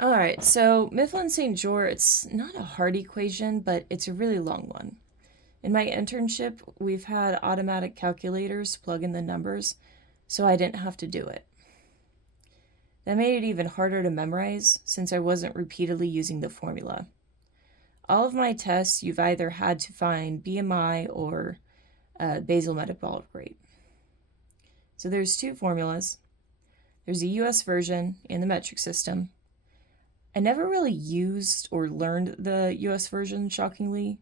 All right, so Mifflin St. jeor, it's not a hard equation, but it's a really long one. In my internship, we've had automatic calculators plug in the numbers, so I didn't have to do it. That made it even harder to memorize since I wasn't repeatedly using the formula. All of my tests, you've either had to find BMI or basal metabolic rate. So there's two formulas. There's a US version and the metric system. I never really used or learned the US version, shockingly.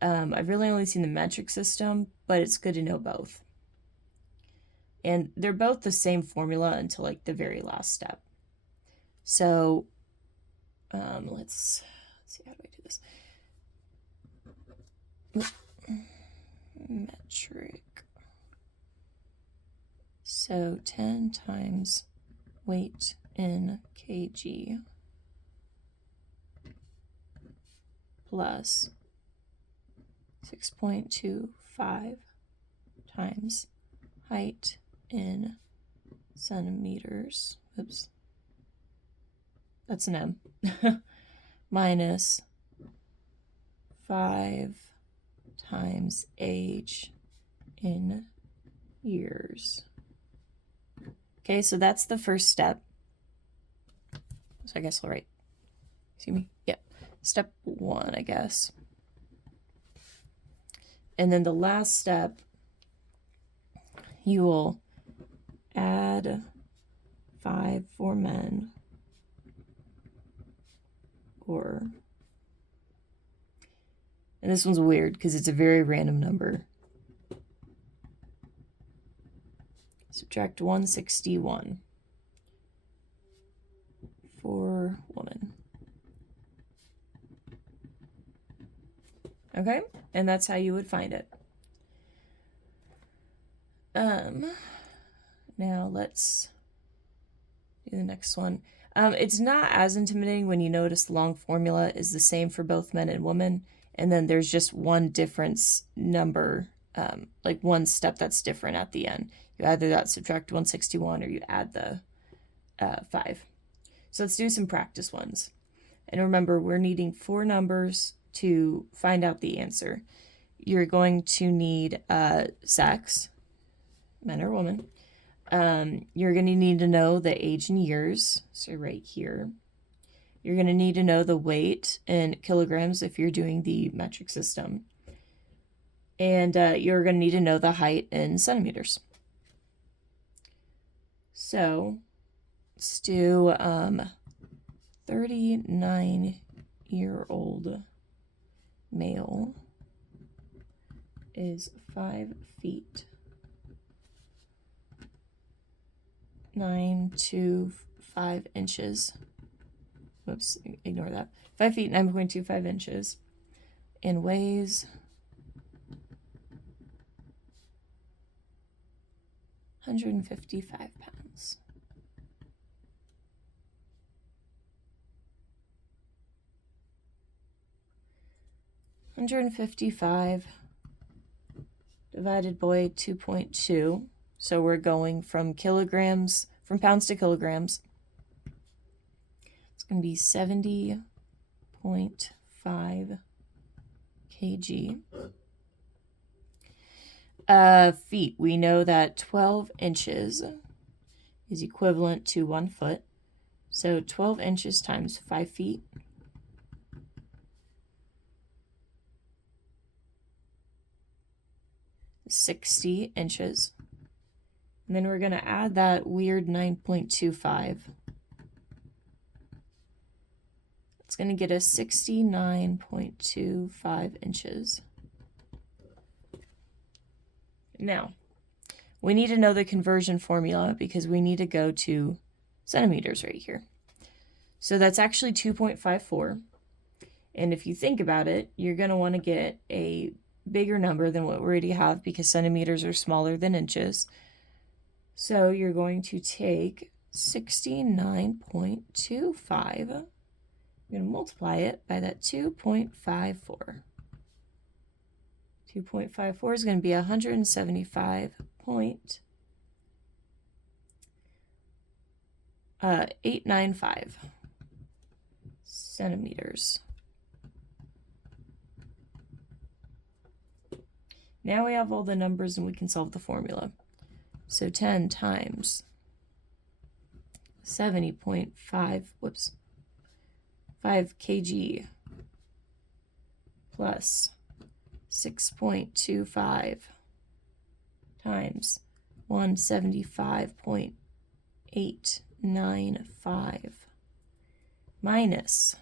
I've really only seen the metric system, but it's good to know both. And they're both the same formula until like the very last step. So let's see, how do I do this? Metric. So 10 times weight in kg plus 6.25 times height in centimeters. Oops. That's an M. Minus 5 times age in years. Okay, so that's the first step. So I guess I'll write, excuse me, yep. Step 1, I guess. And then the last step, you will add 5 for men, and this one's weird because it's a very random number. Subtract 161 for woman. Okay, and that's how you would find it. Now let's do the next one. It's not as intimidating when you notice the long formula is the same for both men and women, and then there's just one difference number, like one step that's different at the end. You either that subtract 161 or you add the 5. So let's do some practice ones. And remember, we're needing 4 numbers to find out the answer. You're going to need sex, men or women. You're going to need to know the age in years, so right here. You're going to need to know the weight in kilograms if you're doing the metric system. And you're going to need to know the height in centimeters. So let's do 39-year-old male is 5 feet 9 to 5 inches. Whoops, ignore that. 5 feet 9.25 inches and weighs 155 pounds. $155 divided by 2.2. So we're going from kilograms, from pounds to kilograms. It's going to be 70.5 kg. Feet. We know that 12 inches is equivalent to 1 foot. So 12 inches times 5 feet. Is 60 inches. And then we're going to add that weird 9.25. It's going to get us 69.25 inches. Now, we need to know the conversion formula because we need to go to centimeters right here. So that's actually 2.54. And if you think about it, you're going to want to get a bigger number than what we already have because centimeters are smaller than inches. So you're going to take 69.25. You're going to multiply it by that 2.54. 2.54 is going to be 175.895. centimeters. Now we have all the numbers and we can solve the formula. So 10 times 70.5, 5 kg plus 6.25 times 175.895 minus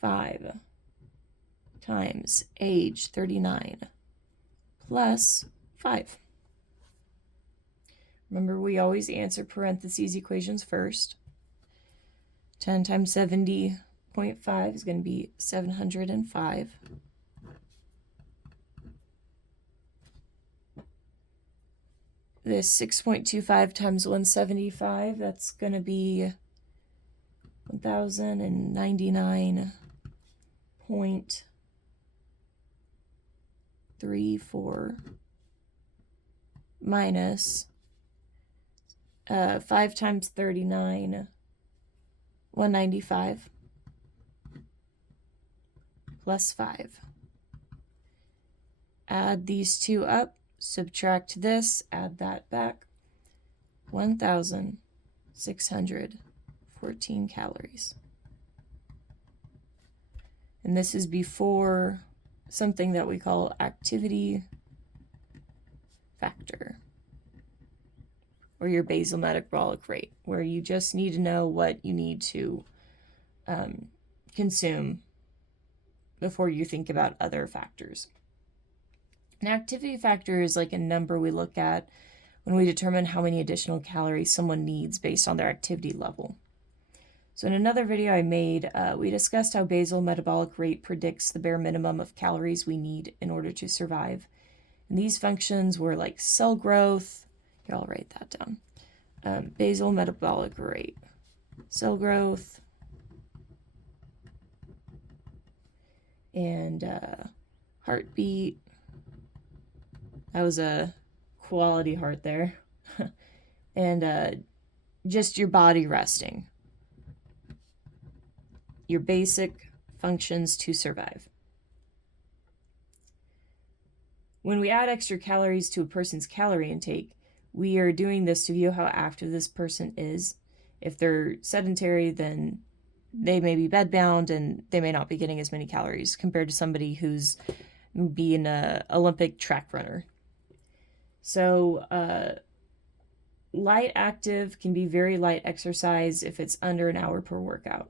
5 times age 39 plus 5. Remember, we always answer parentheses equations first. 10 times 70.5 is going to be 705. This 6.25 times 175, that's going to be 1,099.34 minus 5 times 39, 195 plus 5. Add these two up, subtract this, add that back. 1,614 calories. And this is before something that we call activity factor, or your basal metabolic rate, where you just need to know what you need to consume before you think about other factors. An activity factor is like a number we look at when we determine how many additional calories someone needs based on their activity level. So in another video I made, we discussed how basal metabolic rate predicts the bare minimum of calories we need in order to survive. And these functions were like cell growth. Here, I'll write that down. Basal metabolic rate, cell growth, and heartbeat. That was a quality heart there. And just your body resting. Your basic functions to survive. When we add extra calories to a person's calorie intake, we are doing this to view how active this person is. If they're sedentary, then they may be bedbound and they may not be getting as many calories compared to somebody who's being an Olympic track runner. So light active can be very light exercise if it's under an hour per workout.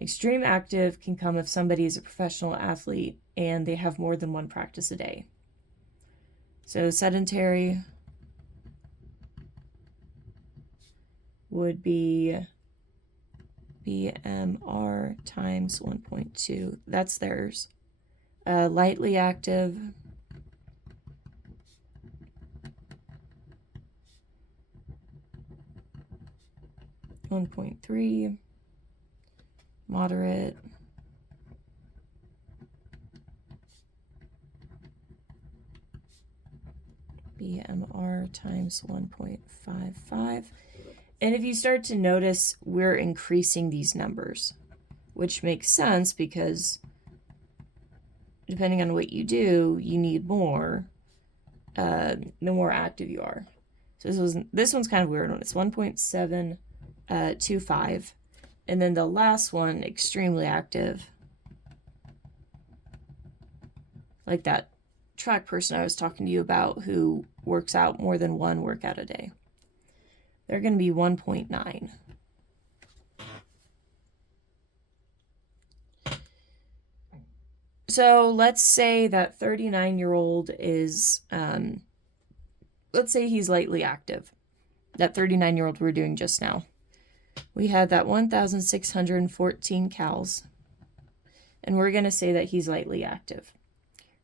Extreme active can come if somebody is a professional athlete and they have more than one practice a day. So sedentary would be BMR times 1.2. That's theirs. Lightly active, (1.3). Moderate, BMR times 1.55. And if you start to notice, we're increasing these numbers, which makes sense because depending on what you do, you need more the more active you are. So this one's kind of weird one. It's 1.725. And then the last one, extremely active, like that track person I was talking to you about who works out more than one workout a day. They're going to be 1.9. So let's say that 39-year-old is, let's say he's lightly active. That 39-year-old we're doing just now. We had that 1,614 cals, and we're going to say that he's lightly active.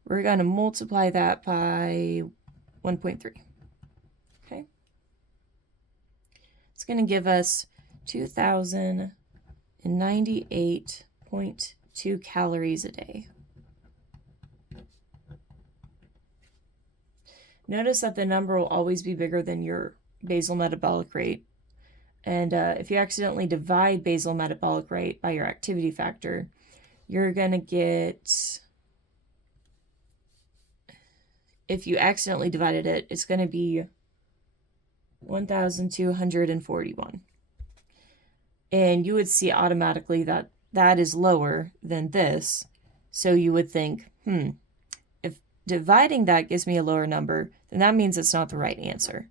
We're going to multiply that by 1.3. Okay? It's going to give us 2,098.2 calories a day. Notice that the number will always be bigger than your basal metabolic rate. And if you accidentally divide basal metabolic rate by your activity factor, you're going to get, if you accidentally divided it, it's going to be 1,241. And you would see automatically that that is lower than this. So you would think, if dividing that gives me a lower number, then that means it's not the right answer.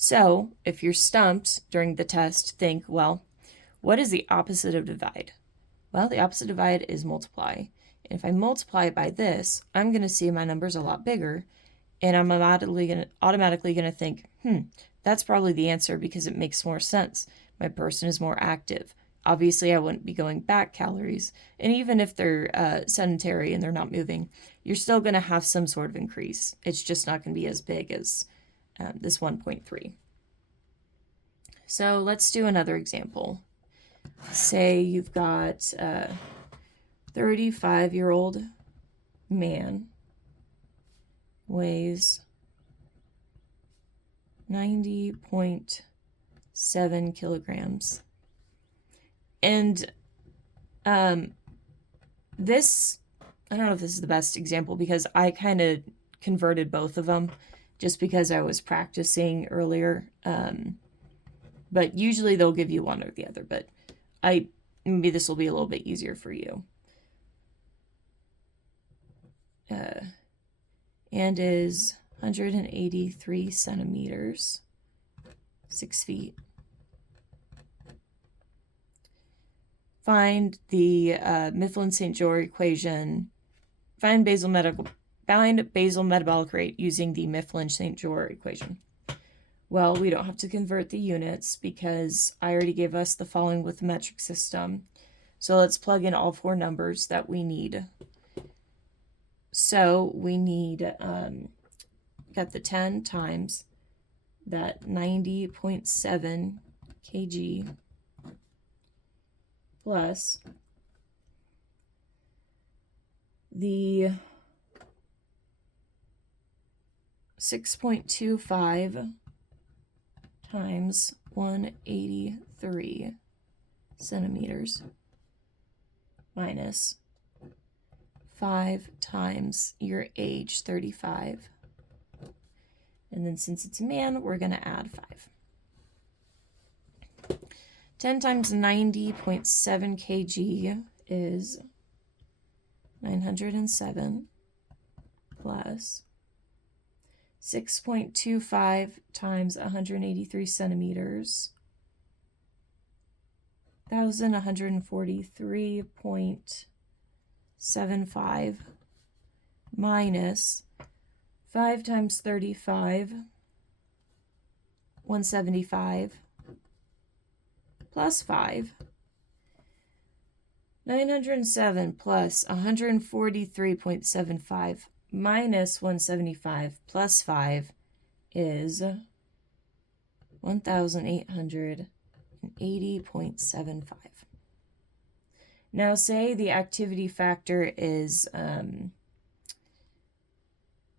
So if you're stumped during the test, think, well, what is the opposite of divide? Well, the opposite of divide is multiply. And if I multiply by this, I'm going to see my numbers a lot bigger, and I'm automatically going to think, that's probably the answer because it makes more sense. My person is more active. Obviously, I wouldn't be going back calories. And even if they're sedentary and they're not moving, you're still going to have some sort of increase. It's just not going to be as big as this 1.3. So let's do another example. Say you've got a 35-year-old man, weighs 90.7 kilograms. And this, I don't know if this is the best example because I kind of converted both of them just because I was practicing earlier. But usually they'll give you one or the other, but maybe this will be a little bit easier for you. And is 183 centimeters, 6 feet. Find the Mifflin-St. Jeor equation. Find basal metabolic rate using the Mifflin-St. Jeor equation. Well, we don't have to convert the units because I already gave us the following with the metric system. So let's plug in all four numbers that we need. So we need, got the 10 times that 90.7 kg plus the 6.25 times 183 centimeters minus 5 times your age, 35. And then since it's a man, we're going to add 5. 10 times 90.7 kg is 907 plus 6.25 times 183 centimeters, 1,143.75 minus 5 times 35, 175 plus 5, 907 plus 143.75 minus 175 plus 5 is 1,880.75. Now say the activity factor is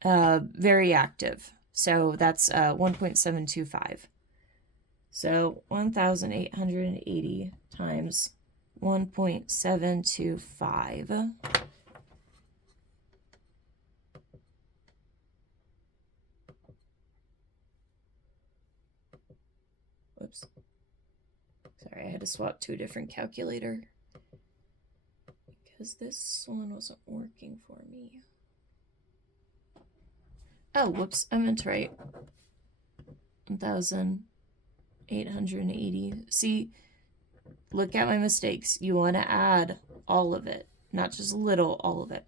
very active. So that's 1.725. So 1,880 times 1.725 Whoops. Sorry, I had to swap to a different calculator because this one wasn't working for me. Oh, whoops, I meant to write 1,880. See, look at my mistakes. You want to add all of it, not just a little, all of it.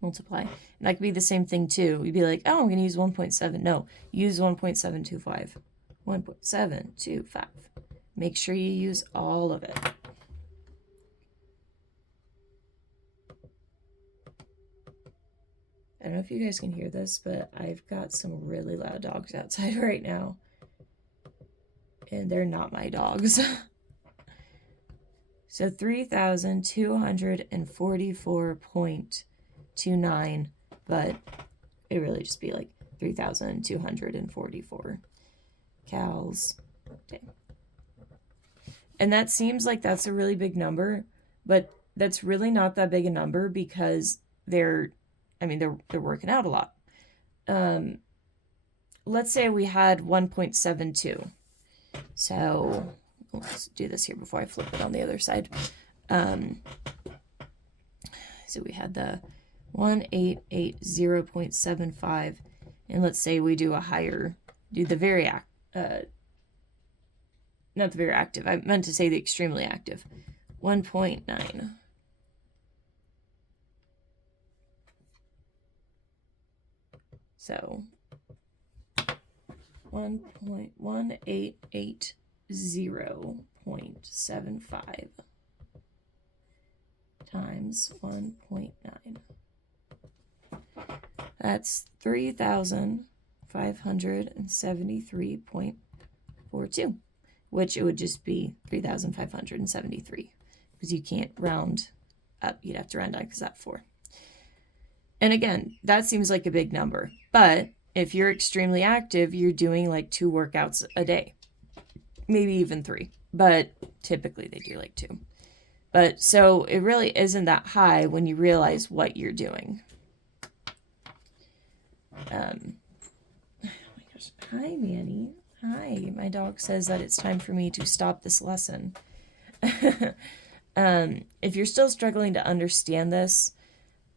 Multiply. And that could be the same thing too. You'd be like, oh, I'm going to use 1.7. No, use 1.725. 1.725. Make sure you use all of it. I don't know if you guys can hear this, but I've got some really loud dogs outside right now. And they're not my dogs. So 3,244.29, but it really just be like 3,244 cals day. And that seems like that's a really big number, but that's really not that big a number because they're working out a lot. Let's say we had 1.72. So let's do this here before I flip it on the other side. So we had the 1880.75, and let's say we do a higher, do the very not the very active, I meant to say the extremely active, 1.9. So 1.1880.75 times 1.9. That's 3,573.42, which it would just be 3,573 because you can't round up. You'd have to round down because that's 4. And again, that seems like a big number, but if you're extremely active, you're doing like 2 workouts a day, maybe even 3, but typically they do like 2. But so it really isn't that high when you realize what you're doing. Oh my gosh. Hi, Manny. Hi. My dog says that it's time for me to stop this lesson. If you're still struggling to understand this,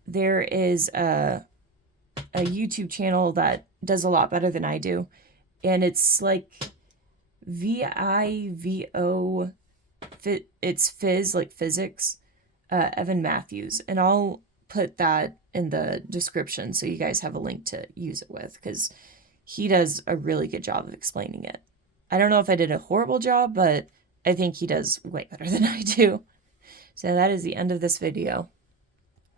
there is a YouTube channel that does a lot better than I do. And it's like VIVO, it's Fizz, like physics, Evan Matthews. And I'll put that in the description so you guys have a link to use it with, because he does a really good job of explaining it. I don't know if I did a horrible job, but I think he does way better than I do. So that is the end of this video.